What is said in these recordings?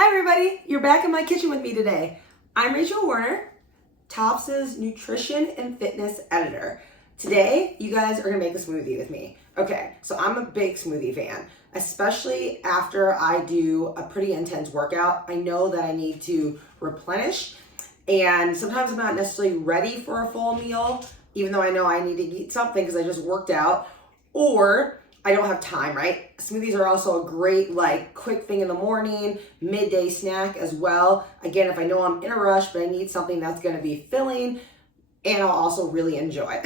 Hi everybody, you're back in my kitchen with me today. I'm Werner, Tops's nutrition and fitness editor. Today, you guys are gonna make a smoothie with me. Okay, so I'm a big smoothie fan, especially after I do a pretty intense workout. I know that I need to replenish, and sometimes I'm not necessarily ready for a full meal, even though I know I need to eat something because I just worked out, or I don't have time, right? Smoothies are also a great, quick thing in the morning, midday snack as well. Again, if I know I'm in a rush, but I need something that's gonna be filling and I'll also really enjoy.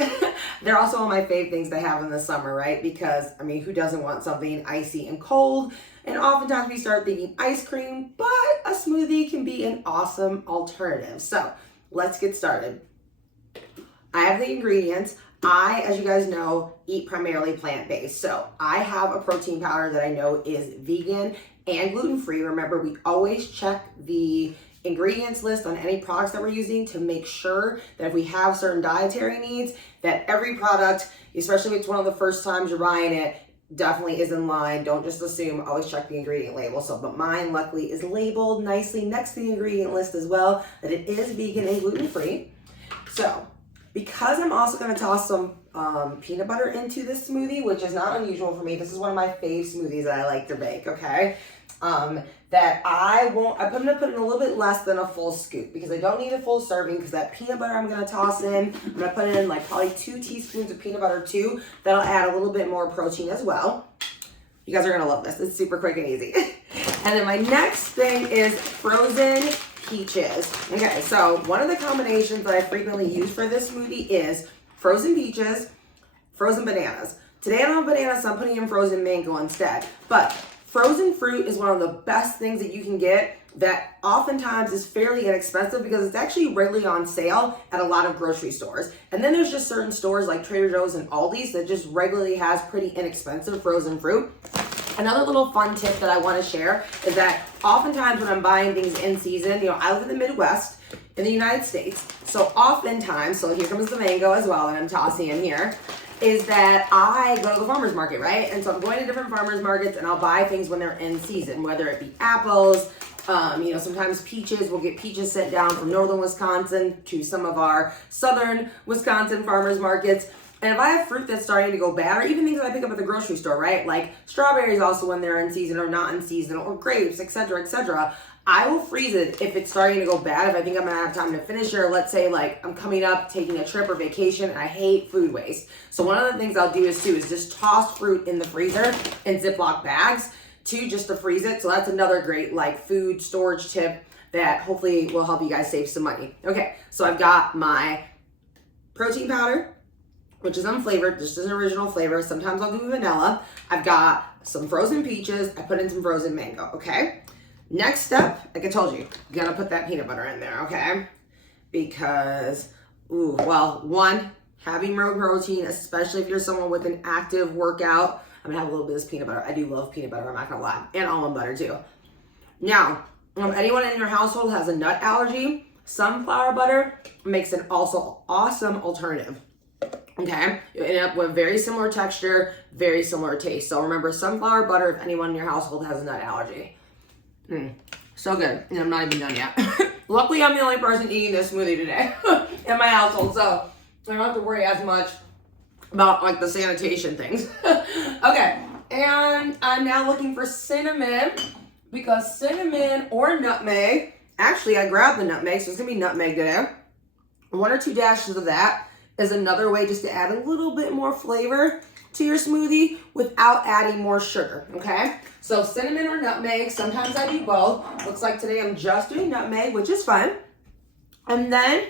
They're also one of my fave things to have in the summer, right? Because, I mean, who doesn't want something icy and cold? And oftentimes we start thinking ice cream, but a smoothie can be an awesome alternative. So let's get started. I have the ingredients. I, as you guys know, eat primarily plant-based. So I have a protein powder that I know is vegan and gluten-free. Remember, we always check the ingredients list on any products that we're using to make sure that if we have certain dietary needs, that every product, especially if it's one of the first times you're buying it, definitely is in line. Don't just assume, always check the ingredient label. So, but mine luckily is labeled nicely next to the ingredient list as well, that it is vegan and gluten-free. So, because I'm also going to toss some peanut butter into this smoothie, which is not unusual for me. This is one of my fave smoothies that I like to make, okay? That I'm going to put in a little bit less than a full scoop because I don't need a full serving because that peanut butter I'm going to toss in. I'm going to put in probably 2 teaspoons of peanut butter too. That'll add a little bit more protein as well. You guys are going to love this. It's super quick and easy. And then my next thing is frozen peaches. Okay, so one of the combinations that I frequently use for this smoothie is frozen peaches, frozen bananas. Today I don't have bananas, so I'm putting in frozen mango instead. But frozen fruit is one of the best things that you can get that oftentimes is fairly inexpensive because it's actually regularly on sale at a lot of grocery stores. And then there's just certain stores like Trader Joe's and Aldi's that just regularly has pretty inexpensive frozen fruit. Another little fun tip that I want to share is that oftentimes when I'm buying things in season, I live in the Midwest in the United States. So oftentimes, so here comes the mango as well that I'm tossing in here, is that I go to the farmer's market, right? And so I'm going to different farmer's markets and I'll buy things when they're in season, whether it be apples, sometimes peaches. We'll get peaches sent down from northern Wisconsin to some of our southern Wisconsin farmer's markets. And if I have fruit that's starting to go bad, or even things that I pick up at the grocery store, right? Like strawberries also when they're in season or not in season, or grapes, etc., I will freeze it if it's starting to go bad, if I think I'm gonna have time to finish it, or let's say I'm coming up, taking a trip or vacation, and I hate food waste. So one of the things I'll do is just toss fruit in the freezer in Ziploc bags just to freeze it. So that's another great food storage tip that hopefully will help you guys save some money. Okay, so I've got my protein powder, which is unflavored, just as an original flavor. Sometimes I'll do vanilla. I've got some frozen peaches. I put in some frozen mango, okay? Next step, like I told you, you gotta put that peanut butter in there, okay? Because, one, having more protein, especially if you're someone with an active workout, I'm gonna have a little bit of this peanut butter. I do love peanut butter, I'm not gonna lie, and almond butter too. Now, if anyone in your household has a nut allergy, sunflower butter makes an also awesome alternative. Okay, you end up with very similar texture, very similar taste. So remember, sunflower butter if anyone in your household has a nut allergy. So good, and I'm not even done yet. Luckily, I'm the only person eating this smoothie today in my household, so I don't have to worry as much about the sanitation things. Okay, and I'm now looking for cinnamon, because cinnamon or nutmeg, actually I grabbed the nutmeg, so it's gonna be nutmeg today. 1 or 2 dashes of that is another way just to add a little bit more flavor to your smoothie without adding more sugar, okay? So cinnamon or nutmeg, sometimes I do both. Looks like today I'm just doing nutmeg, which is fun. And then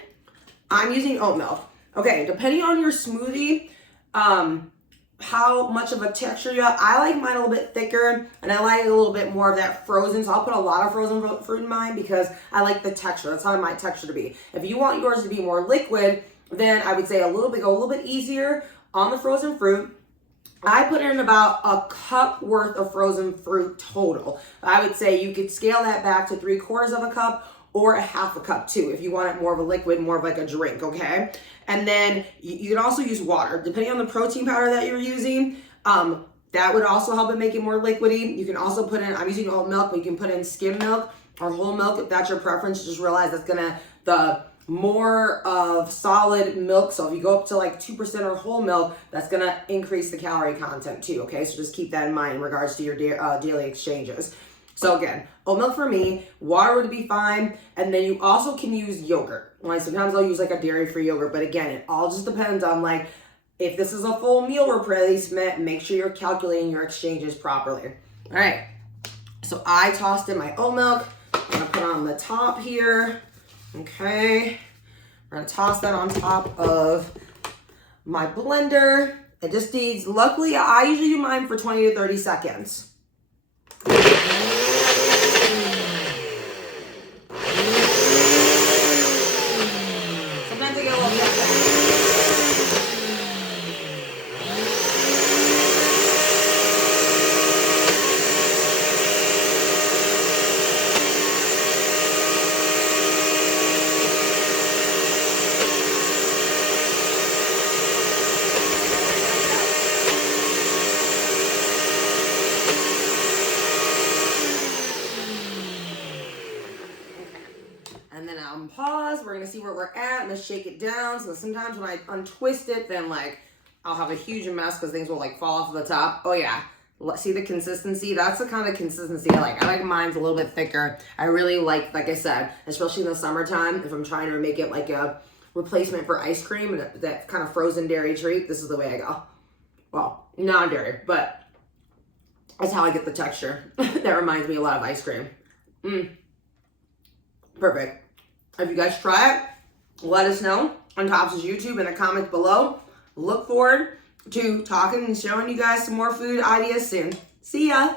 I'm using oat milk. Okay, depending on your smoothie, how much of a texture you have. I like mine a little bit thicker, and I like a little bit more of that frozen, so I'll put a lot of frozen fruit in mine because I like the texture. That's how I want my texture to be. If you want yours to be more liquid, then I would say go a little bit easier on the frozen fruit. I put in about a cup worth of frozen fruit total. I would say you could scale that back to 3/4 of a cup or a half a cup too, if you want it more of a liquid, more of a drink, okay? And then you can also use water, depending on the protein powder that you're using. That would also help it make it more liquidy. You can also put in, I'm using oat milk, but you can put in skim milk or whole milk if that's your preference. Just realize that's gonna, the more of solid milk, so if you go up to like 2% or whole milk, that's gonna increase the calorie content too, okay? So just keep that in mind in regards to your daily exchanges. So again, oat milk for me, water would be fine, and then you also can use yogurt. Like sometimes I'll use like a dairy-free yogurt, but again, it all just depends on like, if this is a full meal replacement, make sure you're calculating your exchanges properly. All right, so I tossed in my oat milk. I'm gonna put on the top here. Okay, we're gonna toss that on top of my blender. It just needs, luckily I usually do mine for 20 to 30 seconds. Sometimes I get a little bit. And then I'll pause. We're gonna see where we're at. I'm gonna shake it down. So sometimes when I untwist it, then like I'll have a huge mess because things will like fall off the top. Oh yeah, see the consistency? That's the kind of consistency I like. I like mine's a little bit thicker. I really like I said, especially in the summertime, if I'm trying to make it like a replacement for ice cream and that kind of frozen dairy treat, this is the way I go. Well, non-dairy, but that's how I get the texture. That reminds me a lot of ice cream. Perfect. If you guys try it, let us know on Tops' YouTube in the comments below. Look forward to talking and showing you guys some more food ideas soon. See ya!